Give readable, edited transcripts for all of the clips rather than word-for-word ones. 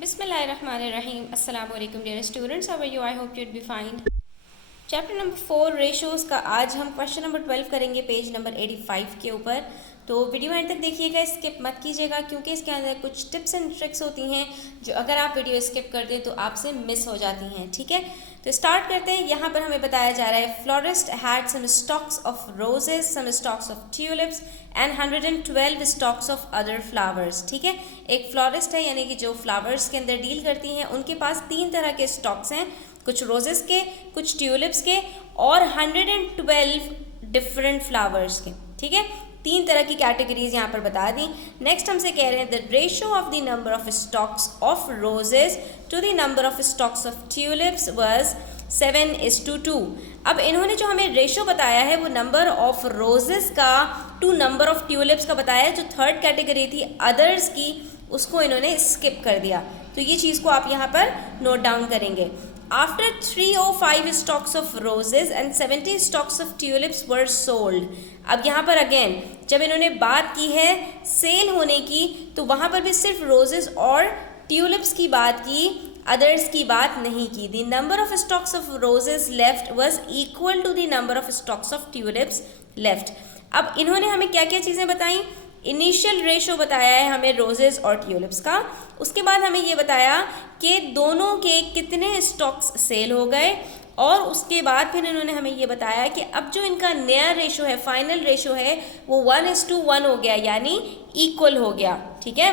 Bismillahirrahmanirrahim. Assalamu alaikum dear students. How are you? I hope you'd be fine. Chapter number 4 ratios का आज हम question number 12 करेंगे page number 85 के ऊपर। तो वीडियो एंड तक देखिएगा, स्किप मत कीजिएगा क्योंकि इसके अंदर कुछ टिप्स एंड ट्रिक्स होती हैं जो अगर आप वीडियो स्किप कर दें तो आपसे मिस हो जाती हैं। ठीक है, तो स्टार्ट करते हैं। यहाँ पर हमें बताया जा रहा है florist had some stocks of roses, some stocks of tulips and 112 stocks of other flowers. ठीक है, एक फ्लोरिस्ट है यानी कि जो फ्लावर्स के अंदर डील करती हैं, उनके पास 3 तरह के स्टॉक्स हैं, कुछ रोजेस के, कुछ ट्यूलिप्स के और 112 डिफरेंट फ्लावर्स के। ठीक है, 3 तरह की कैटेगरीज यहाँ पर बता दी। नेक्स्ट हमसे कह रहे हैं the ratio of the number of stocks of roses to the number of stocks of tulips was 7:2। अब इन्होंने जो हमें रेशो बताया है वो नंबर ऑफ रोजेस का टू नंबर ऑफ ट्यूलिप्स का बताया है। जो थर्ड कैटेगरी थी अदर्स की, उसको इन्होंने स्किप कर दिया। तो ये चीज़ को आप यहाँ पर नोट डाउन करेंगे। After 305 stocks of roses and 70 stocks of tulips were sold। अब यहाँ पर अगेन जब इन्होंने बात की है सेल होने की तो वहाँ पर भी सिर्फ रोजेस और ट्यूलिप्स की बात की, अदर्स की बात नहीं की। The number of stocks of roses left was equal to the number of stocks of tulips left. अब इन्होंने हमें क्या क्या चीज़ें बताई? इनिशियल रेशो बताया है हमें रोजेस और ट्यूलिप्स का। उसके बाद हमें ये बताया कि दोनों के कितने स्टॉक्स सेल हो गए और उसके बाद फिर इन्होंने हमें ये बताया कि अब जो इनका नया रेशो है, फाइनल रेशो है, वो 1:1 हो गया यानी इक्वल हो गया। ठीक है,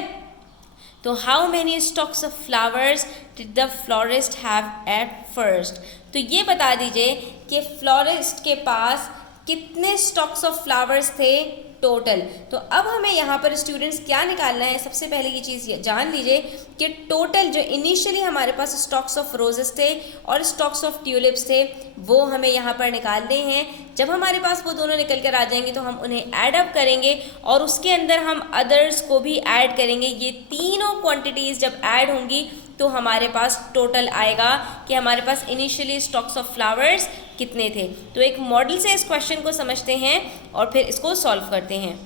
तो how many stocks of flowers did the florist have at first. तो ये बता दीजिए कि फ्लोरिस्ट के पास कितने स्टॉक्स ऑफ फ्लावर्स थे टोटल। तो अब हमें यहाँ पर स्टूडेंट्स क्या निकालना है, सबसे पहले ये चीज़ जान लीजिए कि टोटल जो इनिशियली हमारे पास स्टॉक्स ऑफ रोजेस थे और स्टॉक्स ऑफ ट्यूलिप्स थे वो हमें यहाँ पर निकालने हैं। जब हमारे पास वो दोनों निकल कर आ जाएंगे तो हम उन्हें ऐड अप करेंगे और उसके अंदर हम अदर्स को भी ऐड करेंगे। ये तीनों क्वांटिटीज़ जब ऐड होंगी तो हमारे पास टोटल आएगा कि हमारे पास इनिशियली स्टॉक्स ऑफ फ्लावर्स कितने थे। तो एक मॉडल से इस क्वेश्चन को समझते हैं और फिर इसको सॉल्व करते हैं।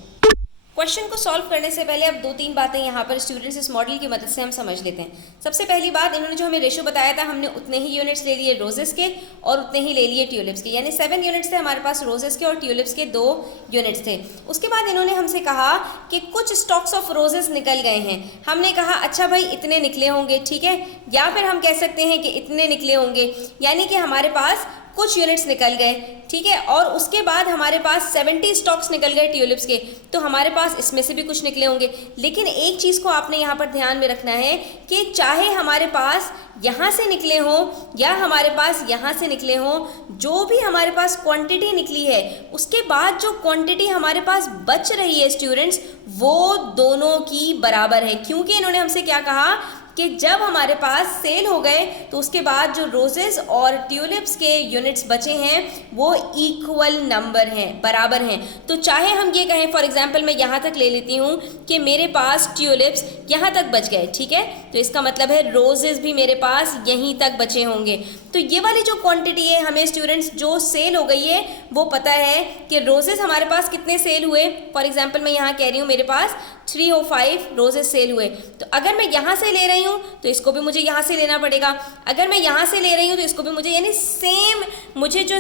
क्वेश्चन को सॉल्व करने से पहले अब 2-3 बातें यहाँ पर स्टूडेंट्स इस मॉडल की मदद से हम समझ लेते हैं। सबसे पहली बात, इन्होंने जो हमें रेशो बताया था हमने उतने ही यूनिट्स ले लिए रोजेस के और उतने ही ले लिए ट्यूलिप्स के, यानी 7 यूनिट्स थे हमारे पास रोजेस के और ट्यूलिप्स के 2 यूनिट्स थे। उसके बाद इन्होंने हमसे कहा कि कुछ स्टॉक्स ऑफ रोजेस निकल गए हैं। हमने कहा अच्छा भाई इतने निकले होंगे, ठीक है, या फिर हम कह सकते हैं कि इतने निकले होंगे, यानी कि हमारे पास कुछ यूनिट्स निकल गए। ठीक है, और उसके बाद हमारे पास 70 स्टॉक्स निकल गए ट्यूलिप्स के, तो हमारे पास इसमें से भी कुछ निकले होंगे। लेकिन एक चीज़ को आपने यहाँ पर ध्यान में रखना है कि चाहे हमारे पास यहाँ से निकले हों या हमारे पास यहाँ से निकले हों, जो भी हमारे पास क्वांटिटी निकली है उसके बाद जो क्वांटिटी हमारे पास बच रही है स्टूडेंट्स वो दोनों की बराबर है। क्योंकि इन्होंने हमसे क्या कहा कि जब हमारे पास सेल हो गए तो उसके बाद जो रोजेस और ट्यूलिप्स के यूनिट्स बचे हैं वो इक्वल नंबर हैं, बराबर हैं। तो चाहे हम ये कहें, फॉर एग्जांपल मैं यहाँ तक ले लेती हूँ कि मेरे पास ट्यूलिप्स यहाँ तक बच गए, ठीक है, तो इसका मतलब है रोजेस भी मेरे पास यहीं तक बचे होंगे। तो ये वाली जो क्वांटिटी है हमें स्टूडेंट्स जो सेल हो गई है वो पता है कि रोजेस हमारे पास कितने सेल हुए। फॉर एग्जांपल मैं यहाँ कह रही हूँ मेरे पास 305 रोजेस सेल हुए, तो अगर मैं यहाँ से ले रही हूँ तो इसको भी मुझे यहाँ से लेना पड़ेगा, अगर मैं यहाँ से ले रही हूँ तो इसको भी मुझे, यानी सेम मुझे जो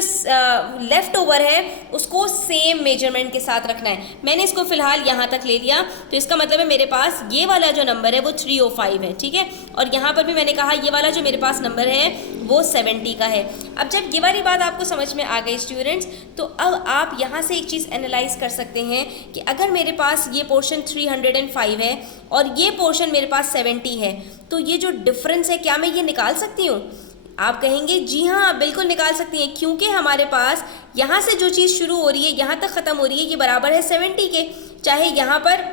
लेफ्ट ओवर है उसको सेम मेजरमेंट के साथ रखना है। मैंने इसको फिलहाल यहाँ तक ले लिया, तो इसका मतलब है मेरे पास ये वाला जो नंबर है वो 305 है, ठीक है, और यहाँ पर भी मैंने कहा ये वाला जो मेरे पास नंबर है वो 70 का है। अब जब ये वाली बात आपको समझ में आ गई स्टूडेंट्स, तो अब आप यहाँ से एक चीज़ एनालाइज कर सकते हैं कि अगर मेरे पास ये पोर्शन 305 है और ये पोर्शन मेरे पास 70 है, तो ये जो डिफरेंस है क्या मैं ये निकाल सकती हूँ? आप कहेंगे जी हाँ आप बिल्कुल निकाल सकती हैं, क्योंकि हमारे पास यहाँ से जो चीज़ शुरू हो रही है यहाँ तक ख़त्म हो रही है ये बराबर है 70 के, चाहे यहाँ पर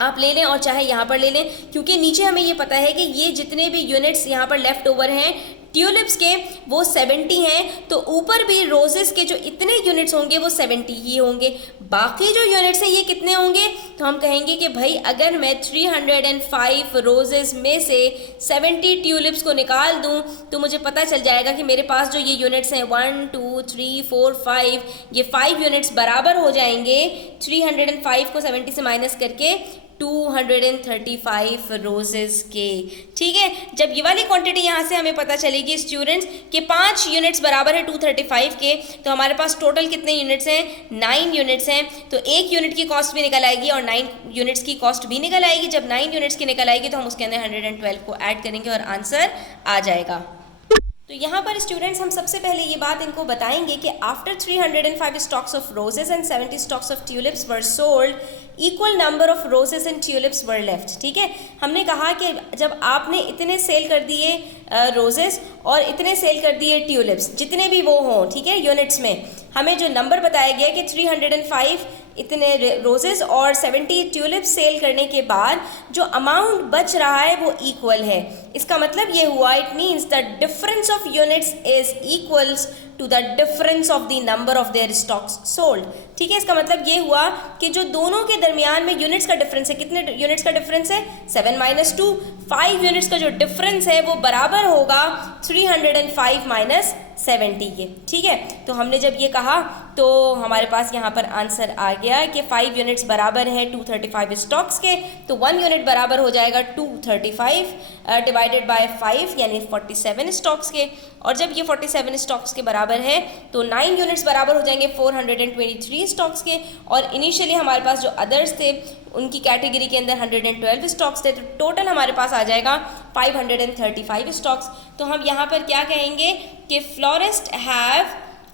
आप ले लें और चाहे यहाँ पर ले लें, क्योंकि नीचे हमें ये पता है कि ये जितने भी यूनिट्स यहाँ पर लेफ्ट ओवर हैं ट्यूलिप्स के वो 70 हैं, तो ऊपर भी रोजेस के जो इतने यूनिट्स होंगे वो 70 ही होंगे। बाकी जो यूनिट्स हैं ये कितने होंगे? तो हम कहेंगे कि भाई अगर मैं 305 रोजेस में से 70 ट्यूलिप्स को निकाल दूं तो मुझे पता चल जाएगा कि मेरे पास जो ये यूनिट्स हैं 1 2 3 4 5, ये 5 यूनिट्स बराबर हो जाएंगे 305 को 70 से माइनस करके 235 रोजेस के। ठीक है, जब ये वाली क्वांटिटी यहाँ से हमें पता चलेगी स्टूडेंट्स कि 5 यूनिट्स बराबर है 235 के, तो हमारे पास टोटल कितने यूनिट्स हैं, 9 यूनिट्स हैं। तो 1 यूनिट की कॉस्ट भी निकल आएगी और 9 यूनिट्स की कॉस्ट भी निकल आएगी। जब 9 यूनिट्स की निकल आएगी तो हम उसके अंदर 112 को ऐड करेंगे और आंसर आ जाएगा। तो यहाँ पर स्टूडेंट्स हम सबसे पहले ये बात इनको बताएंगे कि after 305 stocks of roses and 70 stocks of tulips were sold, equal number of roses and tulips were left. ठीक है, हमने कहा कि जब आपने इतने सेल कर दिए रोजेस और इतने सेल कर दिए ट्यूलिप्स, जितने भी वो हों, ठीक है, यूनिट्स में हमें जो नंबर बताया गया कि 305 इतने रोजेस और 70 ट्यूलिप्स सेल करने के बाद जो अमाउंट बच रहा है वो इक्वल है। इसका मतलब ये हुआ, it means the difference of units is equals to the difference of the number of their stocks sold. ठीक है, इसका मतलब ये हुआ कि जो दोनों के दरमियान में यूनिट्स का डिफरेंस है, कितने यूनिट्स का डिफरेंस है, 7 - 2, 5 यूनिट्स का जो डिफरेंस है वो बराबर होगा 305 - 70 के। ठीक है, तो हमने जब ये कहा तो हमारे पास यहाँ पर आंसर आ गया कि 5 यूनिट्स बराबर है 235 स्टॉक्स के, तो 1 यूनिट बराबर हो जाएगा 235 डिवाइडेड बाय 5 यानी 47 स्टॉक्स के। और जब ये 47 स्टॉक्स के बराबर है तो 9 यूनिट्स बराबर हो जाएंगे 423 स्टॉक्स के। और इनिशियली हमारे पास जो अदर्स थे उनकी कैटेगरी के अंदर 112 स्टॉक्स थे, तो टोटल हमारे पास आ जाएगा 535 स्टॉक्स। तो हम यहाँ पर क्या कहेंगे कि florist have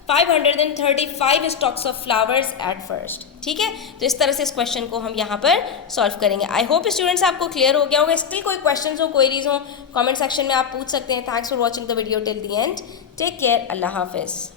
535 stocks of flowers at first. ठीक है, तो इस तरह से इस क्वेश्चन को हम यहाँ पर सॉल्व करेंगे। आई होप स्टूडेंट्स आपको क्लियर हो गया होगा। स्टिल कोई क्वेश्चंस हो, क्वेरीज हो, कमेंट सेक्शन में आप पूछ सकते हैं। Thanks for watching the video till the end. Take care, Allah हाफिज़।